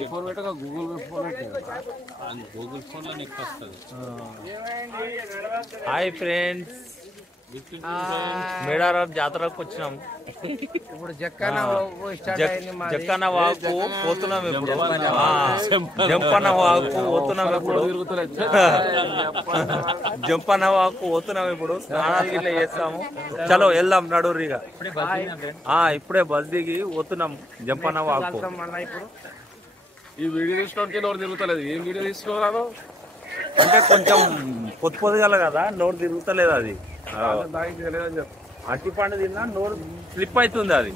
IPhone పెట్టక Google phone Google ఫోన్లో next వస్తుంది. హాయ్ ఫ్రెండ్స్, మేడారం జాతరకు వచ్చినాం. ఇప్పుడు జక్కన్న వాకు పోతున్నాం. ఇప్పుడు జంపన్న వాకు పోతున్నాం. ఇప్పుడు జంపన్న వాకు పోతున్నాం. ఇప్పుడు స్నానాలు గిట్లా చేస్తాము. చలో వెళ్దాం నడురిగా. ఇప్పుడే బస్ దిగి పోతున్నాం జంపన్న వాకు. ఈ వీడియో తీసుకోవడానికి నోరు తిరుగుతలేదు. ఏం వీడియో తీసుకోరాదు అంటే కొంచెం పొద్దుగల కదా, నోరు తిరుగుతలేదు. అది అట్టి పండు తిన్నా నోరు స్లిప్ అవుతుంది. అది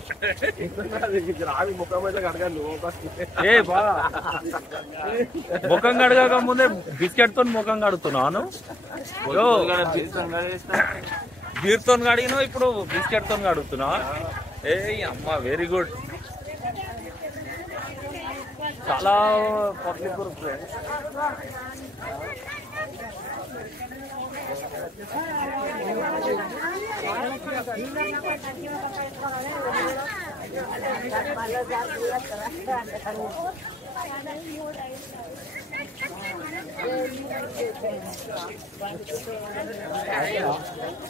ముఖం అయితే కడగండి. ముఖం కడగక ముందే బిస్కెట్ తో ముఖం కడుగుతున్నాను. బీర్తో కడిగినావు, ఇప్పుడు బిస్కెట్ తో కడుగుతున్నావు. ఏ అమ్మ, వెరీ గుడ్. చాలా పబ్లిక్ ఫ్రెండ్స్.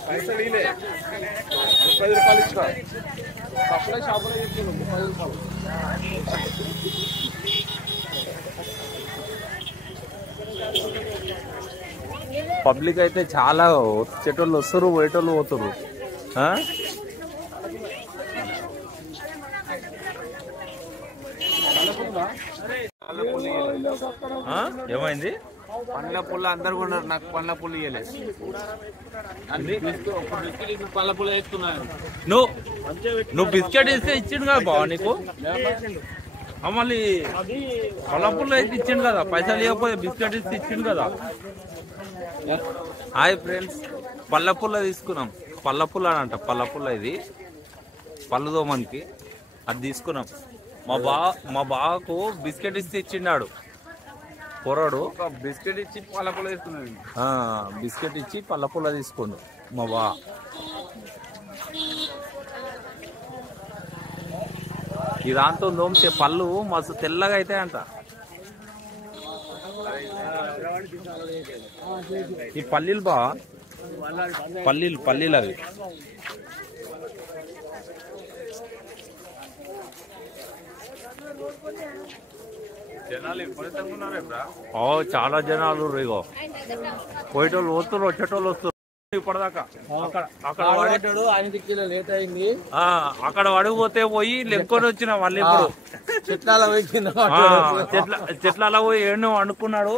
పైసలు 30 రూపాయలు ఇచ్చిన సప్లై షాపులో ఇచ్చిన 30 రూపాయలు. పబ్లిక్ అయితే చాలా వచ్చేటోళ్ళు వస్తారు, పోయేటోళ్ళు పోతారు. ఏమైంది? పండ్ల పుల్ల అందరు కొన్నారు, నాకు పండ్ల పుల్ల ఇవ్వలేదు. పళ్ళ పుల్ల వేసుకున్నాను. నువ్వు బిస్కెట్ ఇస్తే ఇచ్చిండు కదా బావ నీకు. మళ్ళీ పళ్ళ పుల్ల అయితే ఇచ్చిండు కదా, పైసలు ఇవ్వకపోతే బిస్కెట్ ఇస్తే ఇచ్చిండు కదా. హాయ్ ఫ్రెండ్స్, పళ్ళ పుల్ల తీసుకున్నాం. పళ్ళ పుల్ల అని అంట, పళ్ళ పుల్ల ఇది పళ్ళుదో మనకి. అది తీసుకున్నాం. మా బావకు బిస్కెట్ ఇస్తే ఇచ్చిండాడు పొరడు. బిస్కెట్ ఇచ్చి పళ్ళ పుల్ల తీసుకున్నాను. బిస్కెట్ ఇచ్చి పళ్ళ పుల్ల తీసుకోండు మా బా. ఈ దాంతో నోమితే పళ్ళు మస్తు తెల్లగా అవుతాయంట. ఈ పల్లీలు బా, పల్లీలు అవి. చాలా జనాలు. ఇగో పోయేటోళ్ళు వస్తున్నారు, వచ్చేటోళ్ళు వస్తున్నారు. ఇప్పటిదాకా అక్కడ అడుగుపోతే పోయి లెక్కొని వచ్చిన మళ్ళీ. ఇప్పుడు చెట్ల పోయి ఏడో అనుకున్నాడు,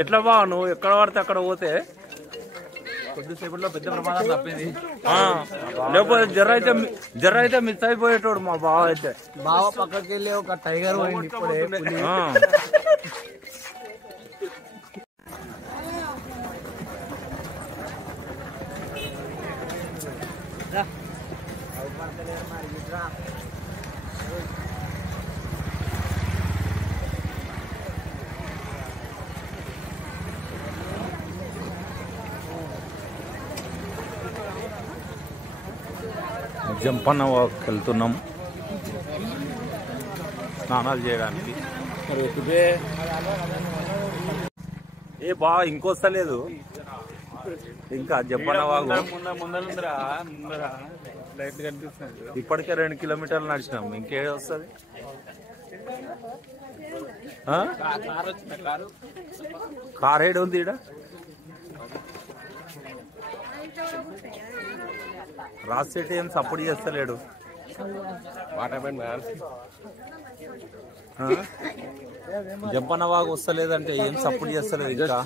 ఎట్లా బా నువ్వు ఎక్కడ పడితే అక్కడ పోతే కొద్దిసేపట్లో పెద్ద ప్రమాదం తప్పింది. లేకపోతే జర అయితే మిస్ అయిపోయేటోడు మా బావ అయితే. బావ పక్కకి వెళ్ళి ఒక టైగర్ పోయింది ఇప్పుడే. జంపన్న వాక్ వెళ్తున్నాం స్నానాలు చేయడానికి. ఏ బా ఇంకొస్తలేదు ఇంకా జంపన్న వాగు. ఇప్పటికే 2 కిలోమీటర్లు నడిచినాం, ఇంకేది వస్తుంది? కార్ ఏడు ఉంది ఈడ. రాసేటి ఏం సపోర్ట్ చేస్తలేడు. జంపన్న వాగు వస్తలేదంటే ఏం సపోర్ట్ చేస్తలేదు. ఇంకా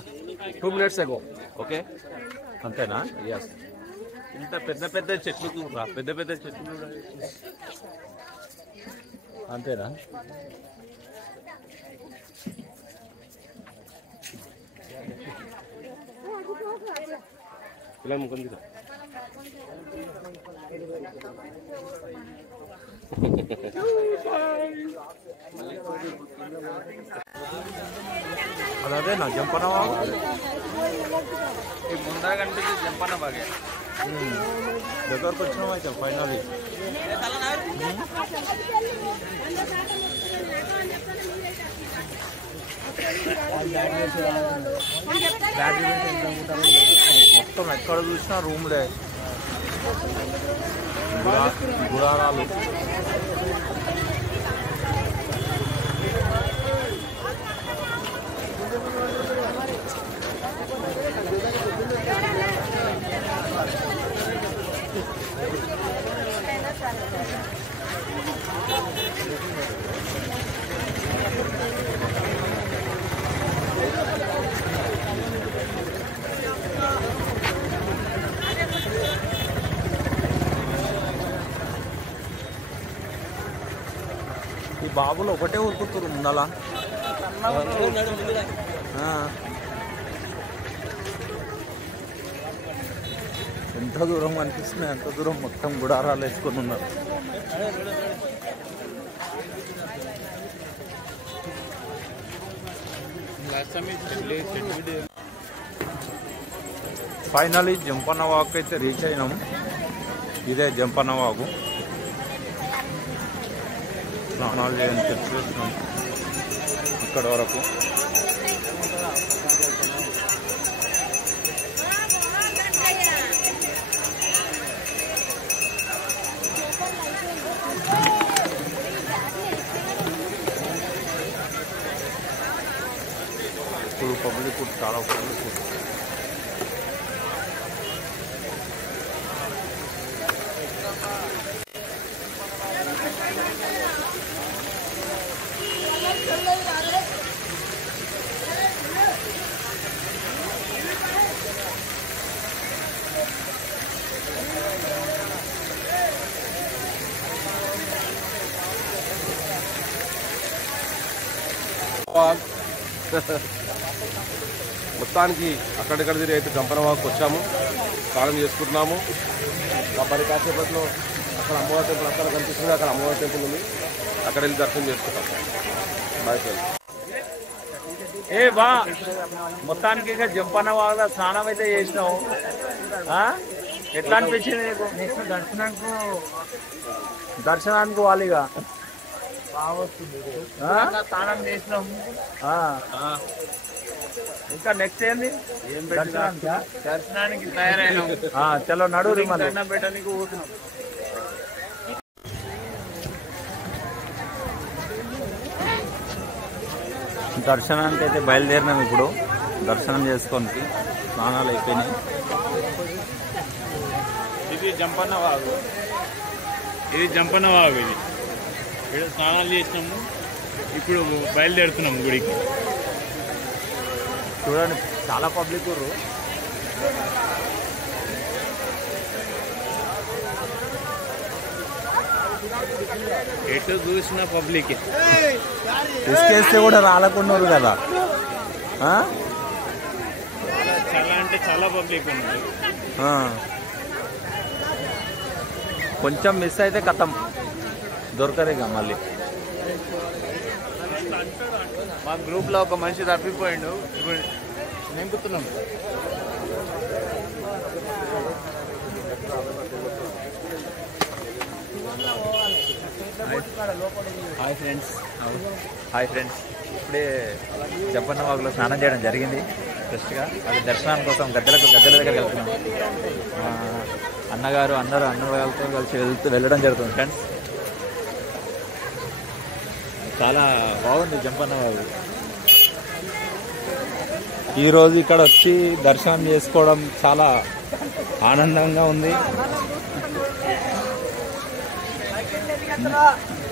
2 minutes ago. ఓకే, అంతేనా? ఎస్. ఇంత పెద్ద పెద్ద చెట్లు చూడరా, పెద్ద పెద్ద చెట్లు అంతేనా? ఇలా ముకుంది అదే నా జంపన వాగు ఈ ముందర కనిపించే జంపన్న బాగే దగ్గరకు వచ్చినాం అయితే ఫైనల్. మొత్తం ఎక్కడ చూసినా రూమ్లే, గుడారాలు. ఈ బాబులు ఒకటే ఉరుకుతురు ముందలా. ఎంత దూరం కనిపిస్తున్నాయి అంత దూరం మొత్తం గుడారాలు వేసుకొని ఉన్నారు. ఫైనలీ జంపన్న వాగు అయితే రీచ్ అయినాము. ఇదే జంపన్న వాగు. స్నానాలు చేయని తెచ్చేసినాం ఇక్కడ వరకు. ఫుల్ పబ్లిక్, చాలా పబ్లిక్. మొత్తానికి అక్కడిక్కడ తిరిగి అయితే జంపన వాగుకి వచ్చాము, స్నానం చేసుకుంటున్నాము. మరి కాసేపట్లో అక్కడ అమ్మవారి టెంపుల్ అక్కడ కనిపిస్తుంది, అక్కడ అమ్మవారి టెంపుల్ ఉంది, అక్కడ వెళ్ళి దర్శనం చేసుకుంటాం. Bye friends. బా మొత్తానికి ఇక జంపన్న వాగులో స్నానం అయితే చేసినావు. ఎట్లా అనిపించింది నీకు? నెక్స్ట్ దర్శనానికి వాలిగా స్నానం చేసినాం. ఇంకా నెక్స్ట్ ఏంది? దర్శనానికి తయారైనాం. చలో నడువు దండం పెట్టడానికి పోతున్నాం. దర్శనానికి అయితే బయలుదేరినాం. ఇప్పుడు దర్శనం చేసుకోనికి స్నానాలు అయిపోయినాయి. ఇది జంపన్న వాగు. ఇది ఇక్కడ స్నానాలు చేసినాము. ఇప్పుడు బయలుదేరుతున్నాము గుడికి. చూడండి చాలా పబ్లిక్ ఊరు. ఎటు చూసిన పబ్లిక్. ఇసుకేస్తే కూడా రాలకున్నారు కదా. చాలా అంటే చాలా పబ్లిక్ ఉన్నారు. కొంచెం మిస్ అయితే కథం దొరకరేగా మళ్ళీ. మా గ్రూప్ లో ఒక మనిషి తప్పిపోయిండు. ఇప్పుడు నింపుతున్నాం. హాయ్ ఫ్రెండ్స్, ఇప్పుడే జంపన్న వాగులో స్నానం చేయడం జరిగింది. ఫ్రెష్గా అది దర్శనానికి కోసం గద్దెల దగ్గర వెళ్తున్నాం. అన్నగారు అందరూ అన్నగారితో కలిసి వెళ్ళడం జరుగుతుంది. ఫ్రెండ్స్ చాలా బాగుంది జంపన్న వాగు. ఈరోజు ఇక్కడ వచ్చి దర్శనం చేసుకోవడం చాలా ఆనందంగా ఉంది.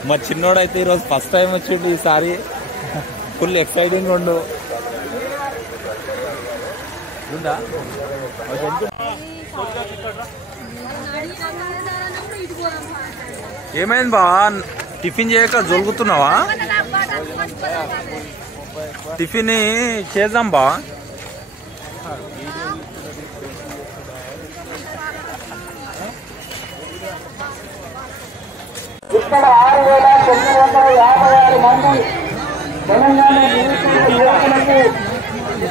మా చిన్నోడైతే ఈరోజు ఫస్ట్ టైం వచ్చిండు. ఈసారి ఫుల్ ఎక్సైటింగ్ ఉండు. ఏమైంది బా? టిఫిన్ చేయక జొలుగుతున్నావా? టిఫిన్ చేద్దాం బా. ఇక్కడ 6,956 మంది తెలంగాణ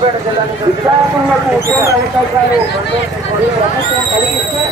విద్యార్థులకు ఉద్యోగ అవకాశాలు ఈ ప్రభుత్వం కల్పిస్తే